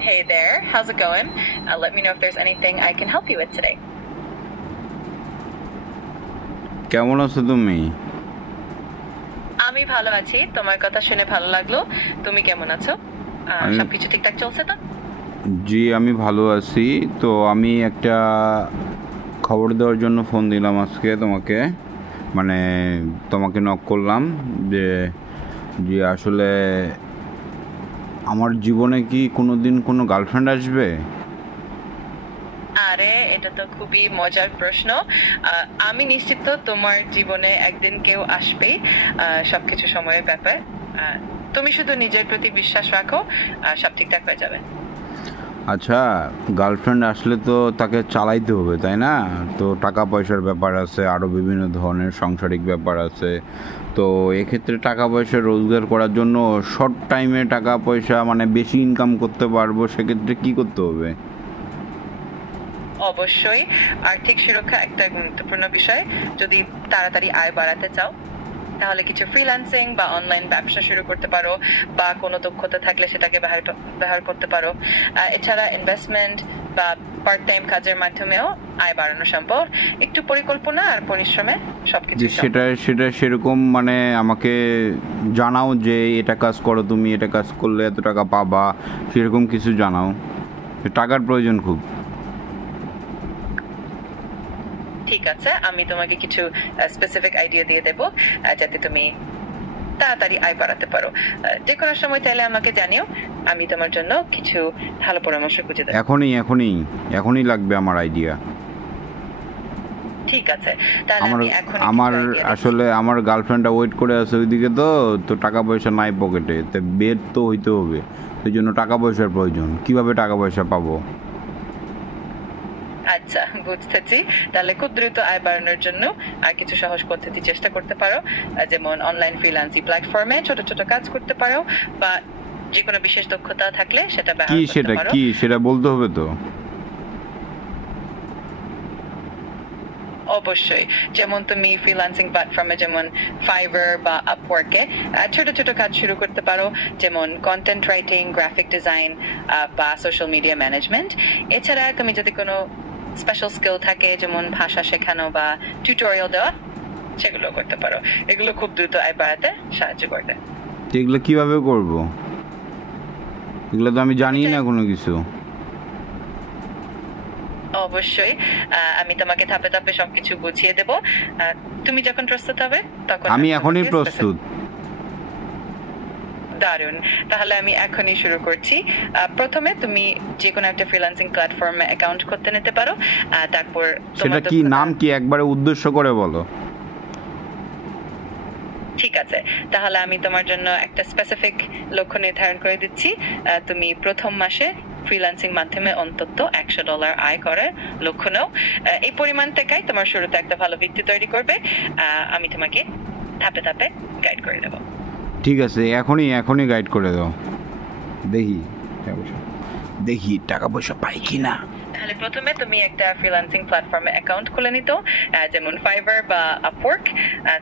Hey there, how's it going? Let me know if there's anything I can help you with today. কেমন আছো তুমি? আমি ভালো আছি, তোমার কথা শুনে ভালো লাগলো। তুমি কেমন আছো? সবকিছু ঠিকঠাক চলছে তো? জি, আমি ভালো আছি। তো আমি একটা খবর দেওয়ার জন্য ফোন দিলাম আজকে তোমাকে, মানে তোমাকে নক করলাম যে আসলে আমার জীবনে কি কোনোদিন কোনো গার্লফ্রেন্ড আসবে? আরে এটা তো খুবই মজার প্রশ্ন। আমি নিশ্চিত তোমার জীবনে একদিন কেউ আসবেই। সবকিছু সময়ের ব্যাপার। তুমি শুধু নিজের প্রতি বিশ্বাস রাখো, সব ঠিকঠাক হয়ে যাবে। আচ্ছা, গার্লফ্রেন্ড আসলে তো তাকে চালাইতে হবে, তাই না? তো টাকা পয়সার ব্যাপার আছে, আরও বিভিন্ন ধরনের সাংসারিক ব্যাপার আছে। তো এক্ষেত্রে টাকা পয়সা রোজগার করার জন্য শর্ট টাইমে টাকা পয়সা মানে বেশি ইনকাম করতে পারবো, সেক্ষেত্রে কি করতে হবে? অবশ্যই আর্থিক সুরক্ষা একটা গুরুত্বপূর্ণ বিষয়। যদি তাড়াতাড়ি আয় বাড়াতে চাও তাহলে কিছু ফ্রিল্যান্সিং বা অনলাইন ব্যবসা শুরু করতে পারো, বা কোনো দক্ষতা থাকলে সেটাকে ব্যবহার করতে পারো। এছাড়া ইনভেস্টমেন্ট বা পার্ট টাইম কাজের মাধ্যমেও আয় বাড়ানো সম্ভব। একটু পরিকল্পনা আর পরিশ্রমে সবকিছু। সেটা সেরকম মানে আমাকে জানাও যে এটা কাজ করো, তুমি এটা কাজ করলে এত টাকা পাবা, সেরকম কিছু জানাও। টাকার প্রয়োজন খুব। ঠিক আছে, আমি তোমাকে কিছু স্পেসিফিক আইডিয়া দিয়ে দেব যাতে তুমি তাড়াতাড়ি আয় বাড়াতে পারো। যে কোনো সময় চাইলে আমাকে জানিও, আমি তোমার জন্য কিছু ভালো পরামর্শ খুঁজে দেব। এখনই লাগবে আমার আইডিয়া। ঠিক আছে, তাহলে আমি এখন আমার আসলে আমার গার্লফ্রেন্ডটা ওয়েট করে আছে ওইদিকে, তো টাকা পয়সা নাই পকেটে, তো বের তো হইতে হবে। সেই জন্য টাকা পয়সার প্রয়োজন। কিভাবে টাকা পয়সা পাবো? আচ্ছা, বুঝতেছি। তাহলে খুব দ্রুত আয় বাড়ানোর জন্য আর কিছু সহজ পদ্ধতি চেষ্টা করতে পারো, যেমন অনলাইন ফ্রিল্যান্সিং প্ল্যাটফর্মে ছোট ছোট কাজ করতে পারো, বা যে কোনো বিশেষ দক্ষতা থাকলে সেটা ব্যবহার করতে পারো। সেটা বলতে হবে তো? অবশ্যই, যেমন তুমি ফ্রিল্যান্সিং প্ল্যাটফর্মে যেমন ফাইবার বা আপওয়ার্কে ছোট ছোট কাজ শুরু করতে পারো, যেমন কন্টেন্ট রাইটিং, গ্রাফিক ডিজাইন বা সোশ্যাল মিডিয়া ম্যানেজমেন্ট। এছাড়া তুমি যদি কোনো স্পেশাল স্কিল থাকে, যেমন ভাষা শেখানো বা টিউটোরিয়াল দেওয়া, সেগুলো করতে পারো। এগুলো খুব দ্রুত আয় বাড়াতে সাহায্য করবে। এগুলো কিভাবে করব? এগুলো তো আমি জানি না কোনো কিছু। অবশ্যই, আমি তোমাকে ধাপে ধাপে সবকিছু বুঝিয়ে দেব। তুমি যখন প্রস্তুত হবে তখন। আমি এখনই প্রস্তুত। দারুণ, তাহলে আমি এখনই শুরু করছি। প্রথমে তুমি যে কোনো একটা ফ্রিল্যান্সিং প্ল্যাটফর্মে অ্যাকাউন্ট করতে নিতে পারো। তারপর সেটা কি নাম কি একবারে উদ্দেশ্য করে বলো? ঠিক আছে, তাহলে আমি তোমার জন্য একটা স্পেসিফিক লক্ষ্য নির্ধারণ করে দিচ্ছি। তুমি প্রথম মাসে ফ্রিল্যান্সিং মাধ্যমে অন্তত $100 আয় করার লক্ষ্য নাও। এই পরিমাণ টাকাই তোমার শুরুতে একটা ভালো ভিত্তি তৈরি করবে। আমি তোমাকে ধাপে ধাপে গাইড করে দেব। ঠিক আছে, এখনই গাইড করে দাও। দেখি টাকা পয়সা পাই কিনা। তাহলে প্রথমে তুমি একটা ফ্রিল্যান্সিং প্ল্যাটফর্মে অ্যাকাউন্ট খুলে নিতো, যেমন ফাইবার বা আপওয়ার্ক।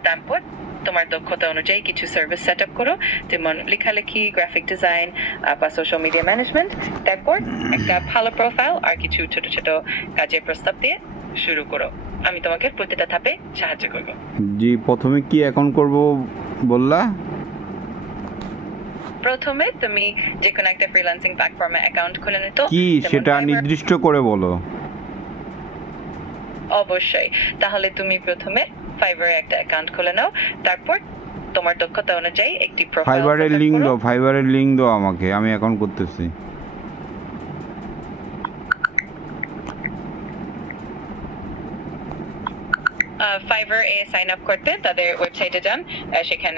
তারপর তোমার দক্ষতা অনুযায়ী কিছু সার্ভিস সেট আপ করো, যেমন লেখালেখি, গ্রাফিক ডিজাইন বা সোশ্যাল মিডিয়া ম্যানেজমেন্ট। তারপর একটা ভালো প্রোফাইল আর কিছু ছোট ছোট কাজের প্রস্তাব দিয়ে শুরু করো। আমি তোমাকে প্রতিটা ধাপে সাহায্য করব। জি, প্রথমে কি অ্যাকাউন্ট করব বললা? প্রথমে তুমি যে কোনো একটা ফ্রিল্যান্সিং প্ল্যাটফর্মে অ্যাকাউন্ট খুলে নিতো। কি সেটা নির্দিষ্ট করে বলো। অবশ্যই, তাহলে তুমি প্রথমে ফাইবারে একটা অ্যাকাউন্ট খুলে নাও। তারপর তোমার দক্ষতা অনুযায়ী একটি প্রোফাইল। ফাইবারের লিংক দাও আমাকে, আমি অ্যাকাউন্ট করতেছি। ফাইবার এ সাইন আপ করতে তাদের ওয়েবসাইটে যান, সেখানে